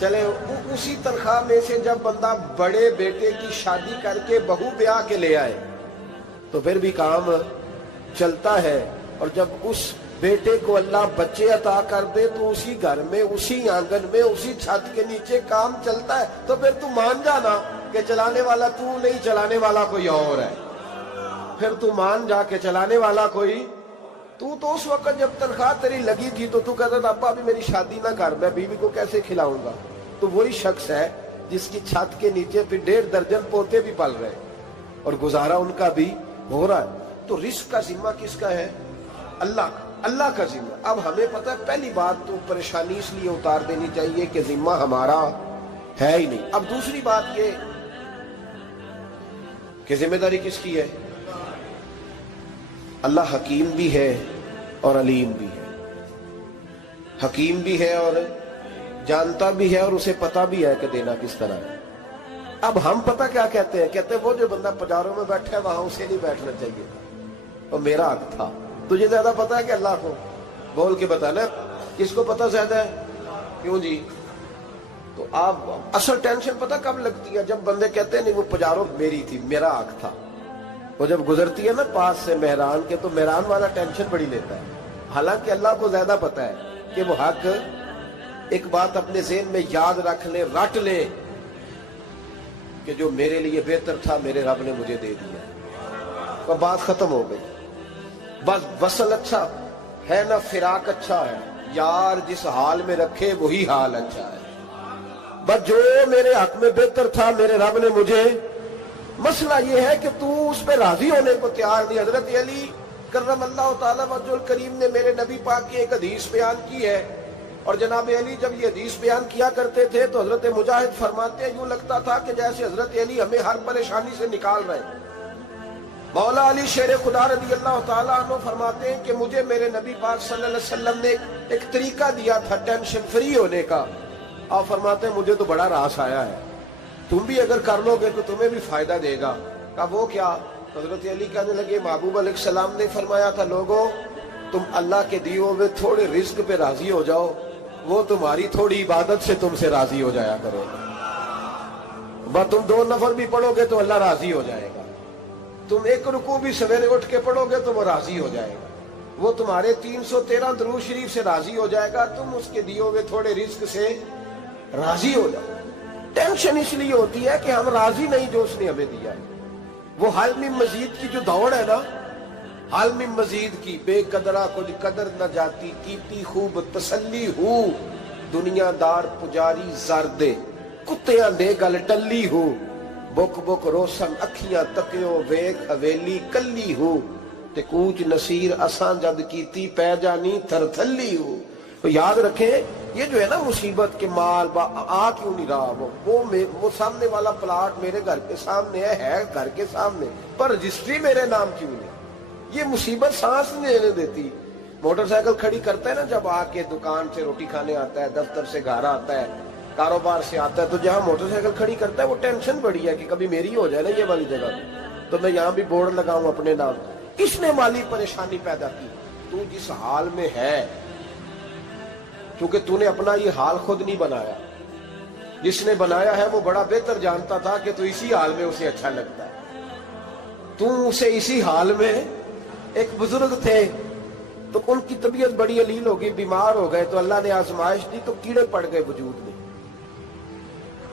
چلے اسی تنخواہ میں سے جب بندہ بڑے بیٹے کی شادی کر کے بہو بیاہ کے لے آئے تو پھر بھی کام چلتا ہے، اور جب اس بیٹے کو اللہ بچے عطا کر دے تو اسی گھر میں، اسی آنگن میں، اسی چھت کے نیچے کام چلتا ہے۔ تو پھر تو مان جانا کہ چلانے والا تو نہیں، چلانے والا کوئی اور ہے۔ پھر تو مان جا کہ چلانے والا کوئی، تو اس وقت جب تنخواہ تیری لگی تھی تو کہتا تھا ابا ابھی میری شادی نہ کر، میں بیوی کو کیسے کھلاؤں گا؟ تو وہی شخص ہے جس کی چھت کے نیچے پھر 1.5 درجن پوتے بھی پل رہے اور گزارا ان کا بھی ہو رہا ہے۔ تو رزق کا ذمہ کس کا ہے؟ اللہ کا ذمہ۔ اب ہمیں پتہ ہے پہلی بات تو پریشانی اس لیے اتار دینی چاہیے کہ ذمہ ہمارا ہے ہی نہیں۔ اب دوسری بات یہ کہ ذمہ داری کس کی ہے؟ اللہ حکیم بھی ہے اور علیم بھی ہے، حکیم بھی ہے اور جانتا بھی ہے، اور اسے پتا بھی ہے کہ دینا کس طرح ہے۔ اب ہم پتہ کیا کہتے ہیں؟ کہتے ہیں وہ جو بندہ پجاروں میں بیٹھا ہے وہاں اسے نہیں بیٹھنا چاہیے تھا، اور میرا حق تھا۔ تجھے زیادہ پتا ہے کہ اللہ کو؟ بول کے بتانا کس کو پتا زیادہ ہے؟ کیوں جی؟ تو آپ اصل ٹینشن پتہ کب لگتی ہے؟ جب بندے کہتے ہیں نہیں وہ پجاروں میری تھی، میرا حق تھا۔ وہ جب گزرتی ہے نا پاس سے مہران کے تو مہران والا ٹینشن بڑی لیتا ہے، حالانکہ اللہ کو زیادہ پتا ہے کہ وہ حق۔ ایک بات اپنے ذہن میں یاد رکھ لے، رٹ لے کہ جو میرے لیے بہتر تھا میرے رب نے مجھے دے دیا، اور بات ختم ہو گئی۔ بس وصل اچھا ہے نہ فراق اچھا ہے، یار جس حال میں رکھے وہی حال اچھا ہے۔ بس جو میرے حق میں بہتر تھا میرے رب نے مجھے، مسئلہ یہ ہے کہ تو اس پہ راضی ہونے کو تیار نہیں۔ حضرت علی کرم اللہ تعالی وجہ الکریم نے میرے نبی پاک کی ایک حدیث بیان کی ہے، اور جناب علی جب یہ حدیث بیان کیا کرتے تھے تو حضرت مجاہد فرماتے ہیں یوں لگتا تھا کہ جیسے حضرت علی ہمیں ہر پریشانی سے نکال رہے ہیں۔ مولا علی شیر خدا رضی اللہ تعالیٰ عنہ فرماتے ہیں کہ مجھے میرے نبی پاک صلی اللہ علیہ وسلم نے ایک طریقہ دیا تھا ٹینشن فری ہونے کا۔ آپ فرماتے ہیں مجھے تو بڑا راس آیا ہے، تم بھی اگر کر لو گے تو تمہیں بھی فائدہ دے گا۔ کہا وہ کیا؟ حضرت علی کہنے لگے محبوب علیہ السلام نے فرمایا تھا لوگوں تم اللہ کے دیے ہوئے تھوڑے رزق پہ راضی ہو جاؤ، وہ تمہاری تھوڑی عبادت سے تم سے راضی ہو جایا کرو گا۔ بس تم 2 نفل بھی پڑھو گے تو اللہ راضی ہو جائے گا، تم 1 رکوع بھی سویرے اٹھ کے پڑھو گے تو وہ راضی ہو جائے گا، وہ تمہارے 313 درود شریف سے راضی ہو جائے گا، تم اس کے دیے ہوئے تھوڑے رزق سے راضی ہو جاؤ۔ ٹینشن اس لیے ہوتی ہے کہ ہم راضی نہیں جو اس نے ہمیں دیا ہے۔ وہ حل میں مزید کی جو دوڑ ہے نا، حل میں مزید کی، بے قدرہ کچھ قدر نہ جاتی، کیتی خوب تسلی ہو، دنیا دار پجاری زردے، کتیاں دے گل ٹلی ہو، بک بک روشن اکھیاں تکیو ویک حویلی کلی ہو، تے کوچ نصیر اساں جد کیتی پہ جانی تھر تھلی ہو۔ تو یاد رکھیں یہ جو ہے نا مصیبت کے مال آ کیوں نہیں رہا، وہ سامنے والا پلاٹ میرے گھر کے سامنے ہے گھر کے سامنے، پر رجسٹری میرے نام کیوں نہیں؟ یہ مصیبت سانس نہیں لینے دیتی۔ موٹر سائیکل کھڑی کرتا ہے نا جب آ کے دکان سے روٹی کھانے آتا ہے، دفتر سے گھر آتا ہے، کاروبار سے آتا ہے، تو جہاں موٹر سائیکل کھڑی کرتا ہے وہ ٹینشن بڑی ہے کہ کبھی میری ہو جائے نا یہ والی جگہ تو میں یہاں بھی بورڈ لگاؤں اپنے نام۔ کس نے مالی پریشانی پیدا کی؟ تو جس حال میں ہے، کیونکہ تو نے اپنا یہ حال خود نہیں بنایا، جس نے بنایا ہے وہ بڑا بہتر جانتا تھا کہ تو اسی حال میں اسے اچھا لگتا ہے۔ تو اسے اسی حال میں، ایک بزرگ تھے تو ان کی طبیعت بڑی علیل ہو گئی، بیمار ہو گئے، تو اللہ نے آزمائش دی تو کیڑے پڑ گئے وجود میں۔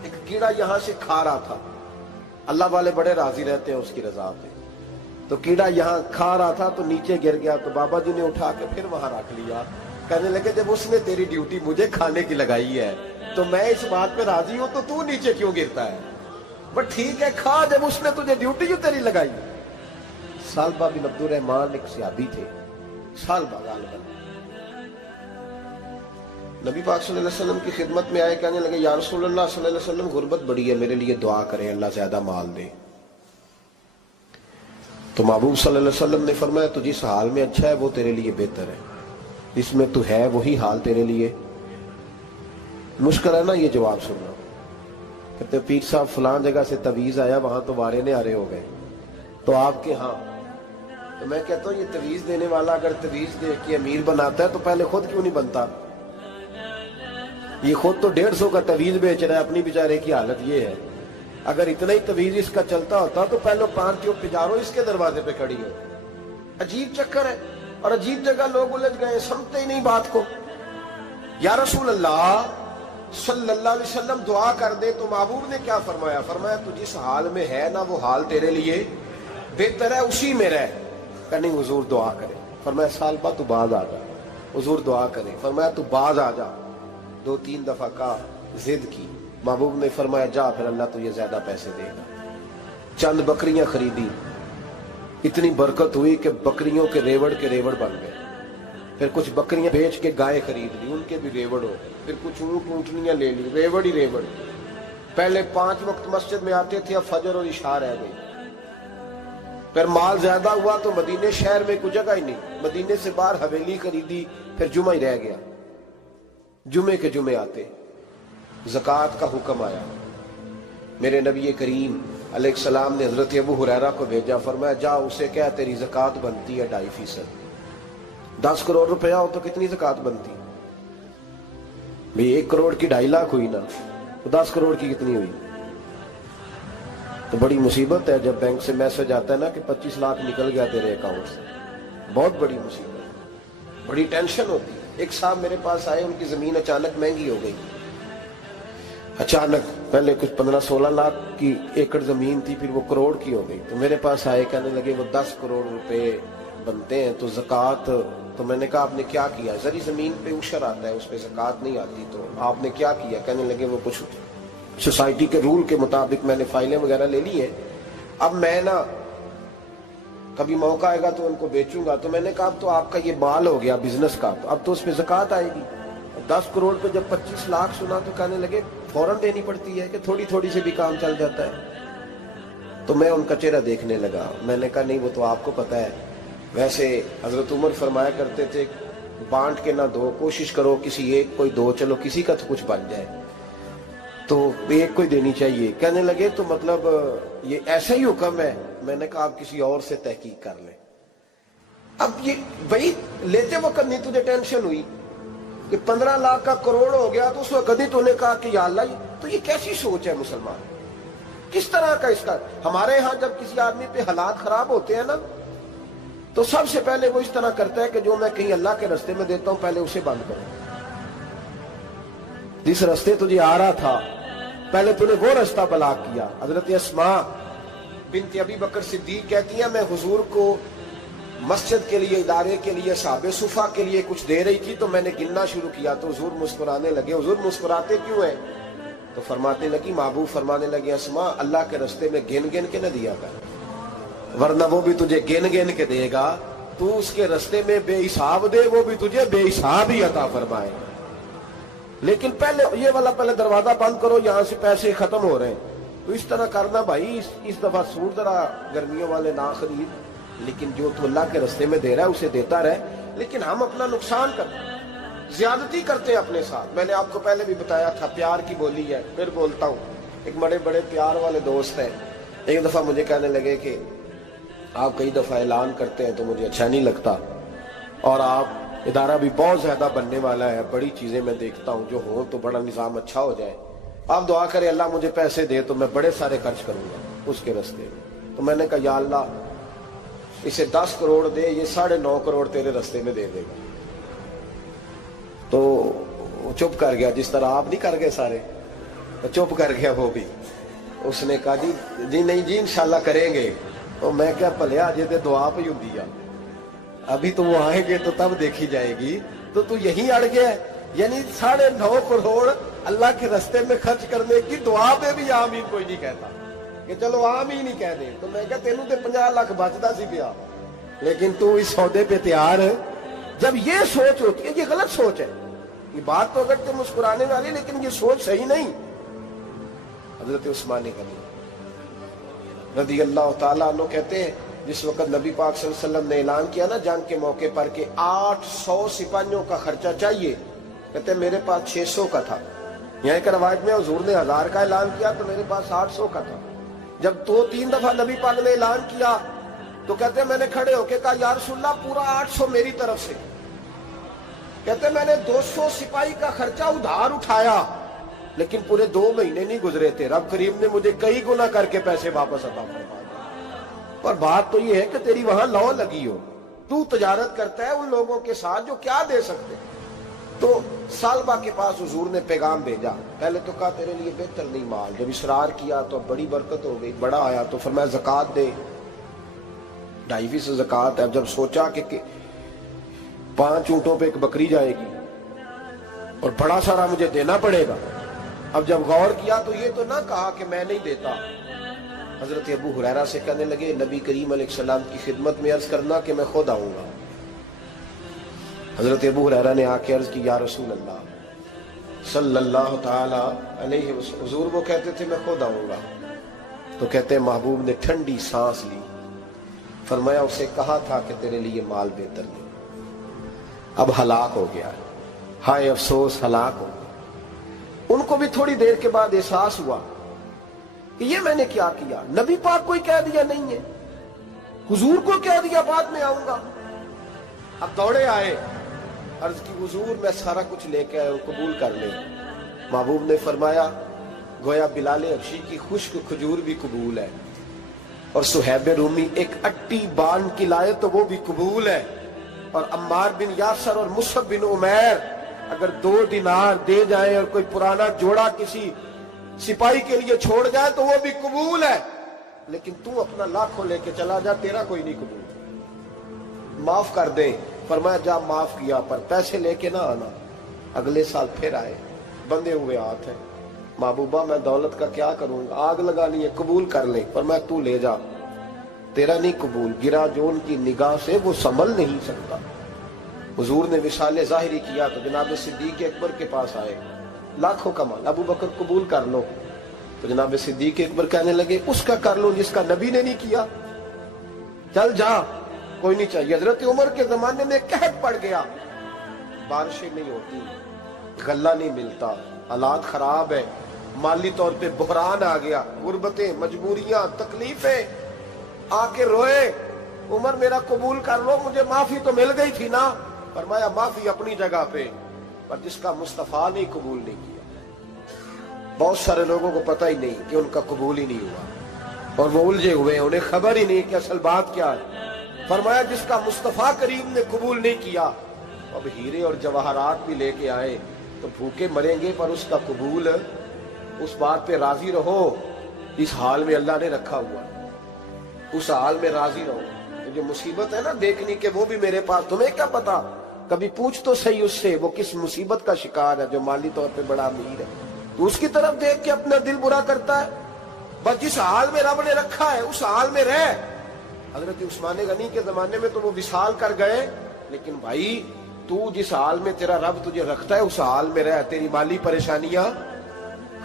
ایک کیڑا یہاں سے کھا رہا تھا، اللہ والے بڑے راضی رہتے ہیں اس کی رضا پہ، تو کیڑا یہاں کھا رہا تھا تو نیچے گر گیا، تو بابا جی نے اٹھا کے پھر وہاں رکھ لیا، کہنے لگے جب اس نے تیری ڈیوٹی مجھے کھانے کی لگائی ہے تو میں اس بات پہ راضی ہوں، تو نیچے کیوں گرتا ہے؟ بٹ ٹھیک ہے کھا، جب اس نے تجھے ڈیوٹی جو تیری لگائی۔ سالبہ بن عبد الرحمن ایک صحابی تھے، سالبہ غالباً نبی پاک صلی اللہ علیہ وسلم کی خدمت میں آئے، کہنے لگے یا رسول اللہ صلی اللہ علیہ وسلم غربت بڑی ہے، میرے لیے دعا کریں اللہ زیادہ مال دے۔ تو محبوب صلی اللہ علیہ وسلم نے فرمایا تو جس حال میں اچھا ہے وہ تیرے لیے بہتر ہے، جس میں تو ہے وہی حال تیرے لیے مشکل ہے نا یہ جواب سننا۔ کہتے پیر صاحب فلاں جگہ سے تویز آیا، وہاں تو وارے نے آرے ہو گئے، تو آپ کے ہاں؟ تو میں کہتا ہوں یہ تویز دینے والا اگر تویز دے کے امیر بناتا ہے تو پہلے خود کیوں نہیں بنتا؟ یہ خود تو 150 کا تویز بیچ رہا ہے، اپنی بیچارے کی حالت یہ ہے۔ اگر اتنا ہی تویز اس کا چلتا ہوتا تو پہلے 5 جو پجارو اس کے دروازے پہ کھڑی ہو۔ عجیب چکر ہے اور عجیب جگہ لوگ الجھ گئے، سمجھتے ہی نہیں بات کو۔ یا رسول اللہ صلی اللہ علیہ وسلم دعا کر دے تو محبوب نے کیا فرمایا؟ فرمایا تو جس حال میں ہے نا وہ حال تیرے لیے بہتر ہے، اسی میں رہ۔ کہ نہیں حضور دعا کرے۔ فرمایا سال بعد تو باز آ جا۔ حضور دعا کرے۔ فرمایا تو باز آ جا۔ 2-3 دفعہ کا ضد کی، محبوب نے فرمایا جا پھر اللہ تجھے زیادہ پیسے دے گا۔ چند بکریاں خریدی، اتنی برکت ہوئی کہ بکریوں کے ریوڑ بن گئے۔ پھر کچھ بکریاں بیچ کے گائے خرید لی، ان کے بھی ریوڑ ہو گئے۔ پھر کچھ اونٹ اونٹنیاں لے لی، ریوڑ ہی ریوڑ۔ پہلے 5 وقت مسجد میں آتے تھے، اب فجر اور عشاء رہ گئی۔ پھر مال زیادہ ہوا تو مدینے شہر میں کوئی جگہ ہی نہیں، مدینے سے باہر حویلی خریدی، پھر جمعہ ہی رہ گیا۔ جمعے کے جمعے آتے، زکوٰۃ کا حکم آیا۔ میرے نبی کریم علیہ السلام نے حضرت ابو ہریرہ کو بھیجا، فرمایا جا اسے کہہ تیری زکوٰۃ بنتی ہے 2.5%۔ 10 کروڑ روپیہ ہو تو کتنی زکوٰۃ بنتی؟ بھئی 1 کروڑ کی 2.5 لاکھ ہوئی نا، تو 10 کروڑ کی کتنی ہوئی؟ تو بڑی مصیبت ہے جب بینک سے میسج آتا ہے نا کہ 25 لاکھ نکل گیا تیرے اکاؤنٹ سے، بہت بڑی مصیبت، بڑی ٹینشن ہوتی ہے۔ ایک صاحب میرے پاس آئے، ان کی زمین اچانک مہنگی ہو گئی، اچانک پہلے کچھ 15-16 لاکھ کی ایکڑ زمین تھی، پھر وہ کروڑ کی ہو گئی۔ تو میرے پاس آئے، کہنے لگے وہ 10 کروڑ روپے بنتے ہیں تو زکوٰۃ، تو میں نے کہا آپ نے کیا کیا؟ زری زمین پہ عشر آتا ہے، اس پہ زکوٰۃ نہیں آتی، تو آپ نے کیا کیا؟ کہنے لگے وہ کچھ سوسائٹی کے رول کے مطابق میں نے فائلیں وغیرہ لے لی ہیں، اب میں نا کبھی موقع آئے گا تو ان کو بیچوں گا۔ تو میں نے کہا اب تو آپ کا یہ مال ہو گیا بزنس کا، تو اب تو اس پہ زکوٰۃ آئے گی۔ 10 کروڑ پہ جب 25 لاکھ سنا تو کہنے لگے فوراً دینی پڑتی ہے کہ تھوڑی تھوڑی سے بھی کام چل جاتا ہے؟ تو میں ان کا چہرہ دیکھنے لگا، میں نے کہا نہیں وہ تو آپ کو پتہ ہے، ویسے حضرت عمر فرمایا کرتے تھے بانٹ کے نہ دو، کوشش کرو کسی ایک کو دو، چلو کسی کا تو کچھ بن جائے، تو ایک کو دینی چاہیے۔ کہنے لگے تو مطلب یہ ایسا ہی حکم ہے؟ میں نے کہا آپ کسی اور سے تحقیق کر لیں۔ اب یہ بھائی لیتے وقت نہیں تجھے ٹینشن ہوئی کہ 15 لاکھ کا کروڑ ہو گیا تو اس وقت ہی تو نے کہا کہ یا اللہ، تو یہ کیسی سوچ ہے مسلمان؟ کس طرح کا اس کا؟ ہمارے ہاں جب کسی آدمی پہ حالات خراب ہوتے ہیں نا تو سب سے پہلے وہ اس طرح کرتا ہے کہ جو میں کہیں اللہ کے رستے میں دیتا ہوں پہلے اسے بند کروں، جس رستے تجھے آ رہا تھا پہلے تو نے وہ رستہ بلاک کیا۔ حضرت اسماء بنت ابی بکر صدیق کہتی ہیں میں حضور کو مسجد کے لیے، ادارے کے لیے، صحابہ صفا کے لیے کچھ دے رہی تھی، تو میں نے گننا شروع کیا تو حضور مسکرانے لگے۔ حضور مسکراتے کیوں ہیں؟ تو فرمانے لگی، محبوب فرمانے لگے اسماء اللہ کے رستے میں گن گن کے نہ دیا کر، ورنہ وہ بھی تجھے گن گن کے دے گا، تو اس کے رستے میں بے حساب دے، وہ بھی تجھے بے حساب ہی عطا فرمائے۔ لیکن پہلے یہ والا پہلے دروازہ بند کرو، یہاں سے پیسے ختم ہو رہے ہیں، تو اس طرح کرنا بھائی۔ اس دفعہ سوٹ ذرا گرمیوں والے نہ خرید، لیکن جو تو اللہ کے رستے میں دے رہا ہے اسے دیتا رہے۔ لیکن ہم اپنا نقصان کرتے ہیں، زیادتی کرتے ہیں اپنے ساتھ۔ میں نے آپ کو پہلے بھی بتایا تھا پیار کی بولی ہے، پھر بولتا ہوں۔ ایک بڑے بڑے پیار والے دوست ہیں، ایک دفعہ مجھے کہنے لگے کہ آپ کئی دفعہ اعلان کرتے ہیں تو مجھے اچھا نہیں لگتا، اور آپ ادارہ بھی بہت زیادہ بننے والا ہے، بڑی چیزیں میں دیکھتا ہوں جو ہوں تو بڑا نظام اچھا ہو جائے، آپ دعا کریں اللہ مجھے پیسے دے تو میں بڑے سارے خرچ کروں گا اس کے رستے میں۔ تو میں نے کہا یا اللہ اسے 10 کروڑ دے، یہ 9.5 کروڑ تیرے رستے میں دے دے گا۔ تو چپ کر گیا، جس طرح آپ نہیں کر گئے سارے، چپ کر گیا وہ بھی۔ اس نے کہا جی نہیں جی انشاءاللہ کریں گے۔ تو میں کیا پلیا جی تے دعا پہ ہوں دیا، ابھی تو وہ آئیں گے تو تب دیکھی جائے گی، تو یہیں اڑ گیا ہے۔ یعنی 9.5 کروڑ اللہ کے رستے میں خرچ کرنے کی دعا پہ بھی آمین کوئی نہیں کہتا کہ چلو آمین ہی کہہ دے۔ تو میں کہا تینوں تے 50 لاکھ بچتا سی پیا، لیکن تو اس سودے پہ تیار ہے۔ جب یہ سوچ ہوتی ہے، یہ غلط سوچ ہے، یہ بات تو اگر تے مسکرانے والی، لیکن یہ سوچ صحیح نہیں۔ حضرت عثمان غنی رضی اللہ تعالیٰ عنہ کہتے ہیں جس وقت نبی پاک صلی اللہ علیہ وسلم نے اعلان کیا نا جنگ کے موقع پر کہ 800 سپاہیوں کا خرچہ چاہیے، کہتے ہیں میرے پاس 600 کا تھا۔ یہاں ایک روایت میں حضور نے 1000 کا اعلان کیا تو میرے پاس 800 کا تھا۔ جب 2-3 دفعہ نبی پاک نے اعلان کیا تو کہتے ہیں میں نے کھڑے ہو کے کہا یا رسول اللہ پورا 800 میری طرف سے۔ کہتے میں نے 200 سپاہی کا خرچہ ادھار اٹھایا لیکن پورے 2 مہینے نہیں گزرے تھے، رب کریم نے مجھے کئی گنا کر کے پیسے واپس عطا فرما دیے۔ اور بات تو یہ ہے کہ تیری وہاں لو لگی ہو، تو تجارت کرتا ہے ان لوگوں کے ساتھ جو کیا دے سکتے۔ تو سالبہ کے پاس حضور نے پیغام بھیجا، پہلے تو کہا تیرے لیے بہتر نہیں مال، جب اصرار کیا تو بڑی برکت ہو گئی، بڑا آیا تو فرمایا زکوٰۃ دے، 2.5% زکوٰۃ ہے۔ اب جب سوچا کہ 5 اونٹوں پہ ایک بکری جائے گی اور بڑا سارا مجھے دینا پڑے گا، اب جب غور کیا تو یہ تو نہ کہا کہ میں نہیں دیتا۔ حضرت ابو ہریرہ سے کہنے لگے نبی کریم علیہ السلام کی خدمت میں عرض کرنا کہ میں خود آؤں گا۔ حضرت ابو ہریرہ نے آ کے عرض کی یا رسول اللہ صلی اللہ تعالی علیہ وسلم، حضور وہ کہتے تھے میں خود آؤں گا، تو کہتے ہیں محبوب نے ٹھنڈی سانس لی، فرمایا اسے کہا تھا کہ تیرے لیے مال بہتر نہیں، اب ہلاک ہو گیا ہے، ہائے افسوس ہلاک ہو گیا۔ ان کو بھی تھوڑی دیر کے بعد احساس ہوا کہ یہ میں نے کیا کیا، نبی پاک کوئی کہہ دیا نہیں ہے، حضور کو کہہ دیا بعد میں آؤں گا۔ اب دوڑے آئے، عرض کی حضور میں سارا کچھ لے کے آئے ہوں، قبول کر لیں۔ محبوب نے فرمایا گویا بلال حبشی کی خشک کھجور بھی قبول ہے، اور صہیب رومی ایک اٹی بان کی لائے تو وہ بھی قبول ہے، اور عمار بن یاسر اور مصعب بن عمیر اگر 2 دینار دے جائیں اور کوئی پرانا جوڑا کسی سپاہی کے لیے چھوڑ جائے تو وہ بھی قبول ہے، لیکن تو اپنا لاکھوں لے کے چلا جا، تیرا کوئی نہیں قبول، معاف کر دیں۔ فرمایا جا معاف کیا، پر پیسے لے کے نہ آنا۔ اگلے سال پھر آئے، بندے ہوئے ہاتھ ہیں، محبوبہ میں دولت کا کیا کروں گا، آگ لگانی ہے، قبول کر لیں۔ فرمایا تو لے جا، تیرا نہیں قبول، گرا جو ان کی نگاہ سے وہ سنبھل نہیں سکتا۔ حضور نے وصال ظاہری کیا تو جناب صدیق اکبر کے پاس آئے، لاکھوں کا مال، ابو بکر قبول کر لو، تو جناب صدیق اکبر کہنے لگے اس کا کر لو جس کا نبی نے نہیں کیا، چل جا کوئی نہیں چاہیے۔ حضرت عمر کے زمانے میں قحط پڑ گیا، بارشیں نہیں ہوتی، غلہ نہیں ملتا، حالات خراب ہے، مالی طور پہ بحران آ گیا، غربتیں، مجبوریاں، تکلیفیں، آ کے روئے، عمر میرا قبول کر لو، مجھے معافی تو مل گئی تھی نا۔ فرمایا معافی اپنی جگہ پہ، پر جس کا مصطفیٰ نے قبول نہیں کیا۔ بہت سارے لوگوں کو پتہ ہی نہیں کہ ان کا قبول ہی نہیں ہوا، اور وہ الجھے ہوئے، انہیں خبر ہی نہیں کہ اصل بات کیا ہے۔ فرمایا جس کا مصطفیٰ کریم نے قبول نہیں کیا، اب ہیرے اور جواہرات بھی لے کے آئے تو بھوکے مریں گے، پر اس کا قبول، اس بات پہ راضی رہو اس حال میں اللہ نے رکھا ہوا، اس حال میں راضی رہو۔ جو مصیبت ہے نا دیکھنی کہ وہ بھی میرے پاس، تمہیں کیا پتا، کبھی پوچھ تو صحیح اس سے وہ کس مصیبت کا شکار ہے، جو مالی طور پہ بڑا امیر ہے، تو اس کی طرف دیکھ کے اپنا دل برا کرتا ہے۔ بس جس حال میں رب نے رکھا ہے اس حال میں رہ۔ حضرت عثمان غنی کے زمانے میں تو وہ وصال کر گئے، لیکن بھائی تو جس حال میں تیرا رب تجھے رکھتا ہے اس حال میں رہ، تیری مالی پریشانیاں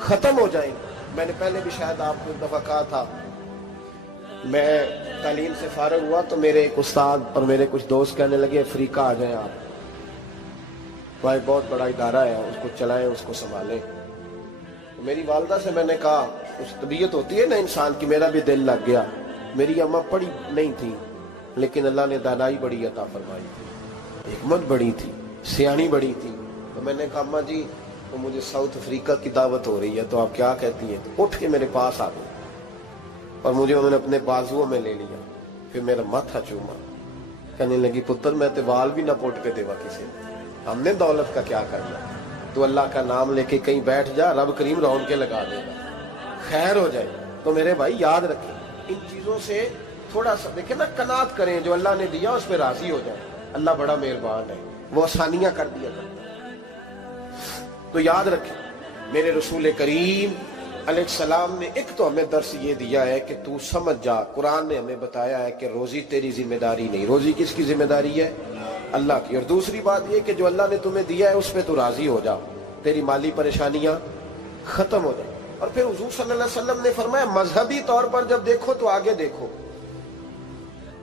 ختم ہو جائیں۔ میں نے پہلے بھی شاید آپ کو ایک دفعہ کہا تھا، میں تعلیم سے فارغ ہوا تو میرے ایک استاد اور میرے کچھ دوست کہنے لگے افریقہ آ جائیں آپ، وہاں ایک بہت بڑا ادارہ ہے، اس کو چلائیں، اس کو سنبھالیں۔ میری والدہ سے میں نے کہا، اس طبیعت ہوتی ہے نا انسان کی، میرا بھی دل لگ گیا۔ میری اماں پڑھی نہیں تھی لیکن اللہ نے دانائی بڑی عطا فرمائی تھی، حکمت بڑی تھی، سیانی بڑی تھی۔ تو میں نے کہا اماں جی تو مجھے ساؤتھ افریقہ کی دعوت ہو رہی ہے تو آپ کیا کہتی ہیں؟ تو اٹھ کے میرے پاس آ گئی اور مجھے انہوں نے اپنے بازوؤں میں لے لیا، پھر میرا ماتھا چوما، کہنے لگی پتر میں تے وال بھی نہ پوٹ کے دیوا کسی نے، ہم نے دولت کا کیا کرنا، تو اللہ کا نام لے کے کہیں بیٹھ جا، رب کریم رونقیں لگا دے گا، خیر ہو جائے۔ تو میرے بھائی یاد رکھیں ان چیزوں سے تھوڑا سا دیکھیں نا، قناعت کریں، جو اللہ نے دیا اس پہ راضی ہو جائیں، اللہ بڑا مہربان ہے، وہ آسانیاں کر دیا کرتا ہے۔ تو یاد رکھیں میرے رسول کریم علیہ السلام نے ایک تو ہمیں درس یہ دیا ہے کہ تو سمجھ جا، قرآن نے ہمیں بتایا ہے کہ روزی تیری ذمہ داری نہیں، روزی کس کی ذمہ داری ہے؟ اللہ کی۔ اور دوسری بات یہ کہ جو اللہ نے تمہیں دیا ہے اس پہ تو راضی ہو جا، تیری مالی پریشانیاں ختم ہو جائیں۔ اور پھر حضور صلی اللہ علیہ وسلم نے فرمایا مذہبی طور پر جب دیکھو تو آگے دیکھو،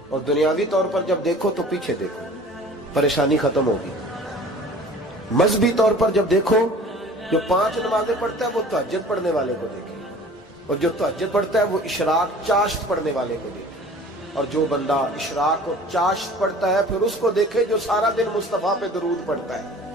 اور دنیاوی طور پر جب دیکھو تو پیچھے دیکھو، پریشانی ختم ہوگی۔ مذہبی طور پر جب دیکھو، جو 5 نمازیں پڑھتا ہے وہ تہجد پڑھنے والے کو دیکھے، اور جو تہجد پڑھتا ہے وہ اشراق چاشت پڑھنے والے کو دیکھے، اور جو بندہ اشراق اور چاشت پڑھتا ہے پھر اس کو دیکھے جو سارا دن مصطفیٰ پہ درود پڑھتا ہے۔